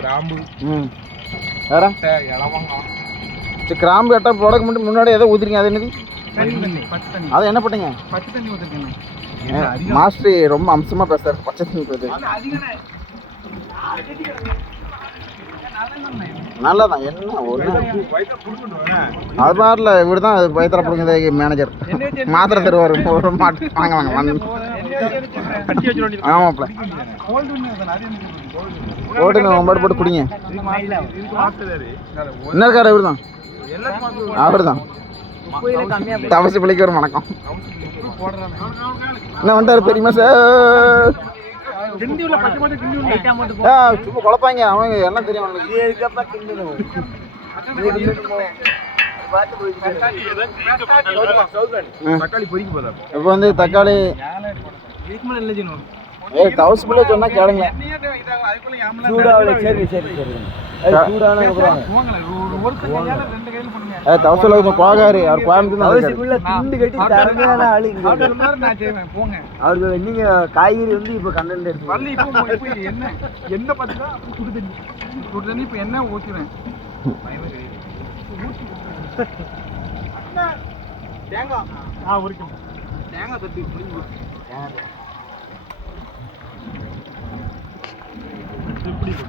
கிராம்பு. வேற இலவங்கம். சரி, கிராம்பு எட்ட போடக்கு மட்டும் முன்னாடி ஏதோ ஊத்துறீங்க. அது என்னது? பச்சை தண்ணி. அதை என்ன பண்ணீங்க? பச்சை தண்ணி ஊற்றிருக்கேன். மாஸ்டர் ரொம்ப அம்சமா பேசுறாரு. பச்சை தண்ணி போகுது. நல்லதான். என்ன ஒன்று அது மாதிரில இவர் தான் வயிற்றுல பிடிங்க மேனேஜர். மாத்திரை தருவார். ஒரு மாட்டு வாங்க வாங்க வந்து. ஆமாப்ல போட்டுங்க. ஒம்பது போட்டு குடிங்க. என்ன இருக்காரு? இவர் தான். அவர் தான் தவசி பிள்ளைக்கு ஒரு வணக்கம். என்ன வந்துட்டாரு பெரியமா சார்? சும்மா குழப்பாங்க அவங்க. எல்லாம் தெரியும் அவங்களுக்கு. இப்போ வந்து தக்காளி தவசி பிள்ளை சொன்னா கேளுங்க. தவசில கொஞ்சம் கோகாரு. அவர் அவருக்கு நீங்க காய்கறி வந்து இப்ப கண்டென்ட் எடுத்து என்ன பார்த்தா சுடு தண்ணி இப்ப என்ன ஊத்துறேன். தேங்காய் உரிக்கும். தேங்காய் தட்டி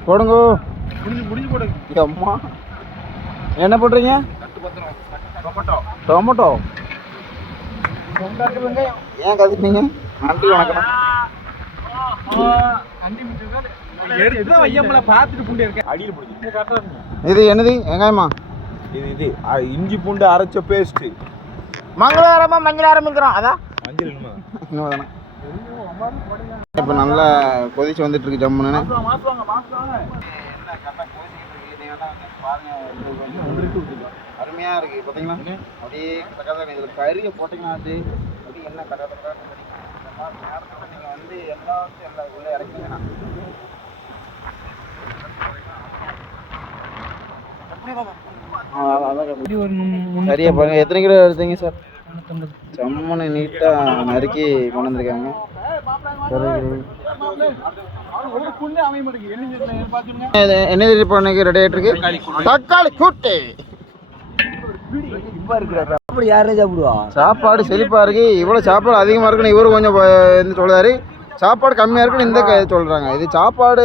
போடுங்க. அம்மா என்ன போடுறீங்க? டொமேட்டோ. ஏன் கத்துட்டீங்க? நன்றி வணக்கம். இது என்னது? வெங்காயமா? இது இஞ்சி பூண்டு அரைச்ச பேஸ்ட். மங்களவாரமா மஞ்சள் ஆரம்பிக்கிறோம். அதான் மஞ்சள். இப்போ நல்லா கொதிச்சு வந்துட்டு இருக்கு ஜம்முன்னு. அருமையா இருக்கு பார்த்தீங்களா? அப்படியே இதில் கறியை போட்டிங்கன்னா அது அப்படியே என்ன நேரத்தில் நீங்கள் வந்து எல்லாத்தையும் உள்ளே இறக்கிங்கன்னா சரியா பாருங்க. எத்தனை கிலோ எடுத்தீங்க சார்? ஜம்முன்னு நீட்டாக நறுக்கி கொண்டு வந்திருக்காங்க. என்ன பண்ணி ரெடி ஆகிட்டு இருக்கு? தக்காளி கூட்டு. சாப்பாடு செழிப்பா இருக்கு. இவ்வளவு சாப்பாடு அதிகமா இருக்குன்னு இவரு கொஞ்சம் சொல்றாரு. சாப்பாடு கம்மியா இருக்குன்னு இந்த சொல்றாங்க. இது சாப்பாடு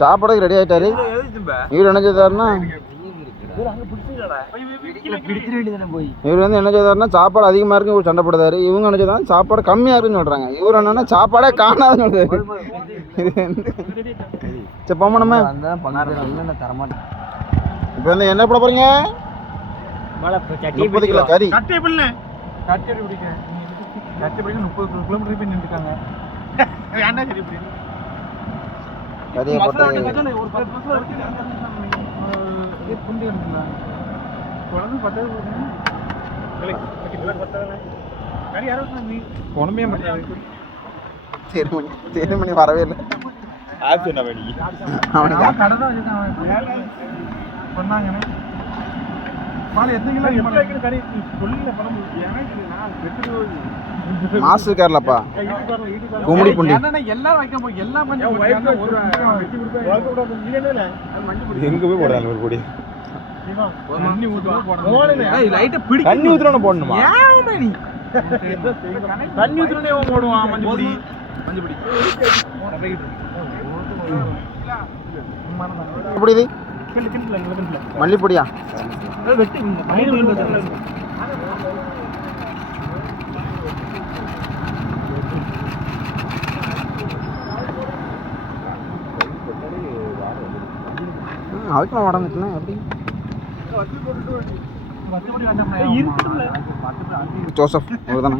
சாப்பாடுக்கு ரெடி ஆயிட்டாரு. இவர் என்ன செய்தாருன்னா இவர் வந்து என்ன செய்தாருன்னா சாப்பாடு அதிகமா இருக்கு இவர் சண்டை போடுறாரு. இவங்க என்ன செய்தாரு சாப்பாடு கம்மியா இருக்குன்னு சொல்றாங்க. இவர் என்னன்னா சாப்பாடே காணாதுன்னு சொல்றாரு. சரி போமா நம்ம இப்போ வந்து என்ன போட போறீங்க? 30 கிலோ கறி. 30 கிலோமீட்டர் போய் நின்றுட்டாங்க. கறியை போட்டு திருமணி வரவே இல்லை. மாசு கார்லப்பா கும்படி புண்டி எங்க போய் போடுறாங்க ஒரு பொடி. தண்ணி ஊத்துறோன்னு போடணுமா? தண்ணி ஊத்துறோன்னே போடுவான் மஞ்சள் பொடி. எப்படி இது மல்லிப்பொடியா? அதுக்கெல்லாம் உடம்புச்சுன்னா எப்படி? ஜோசப் தானே?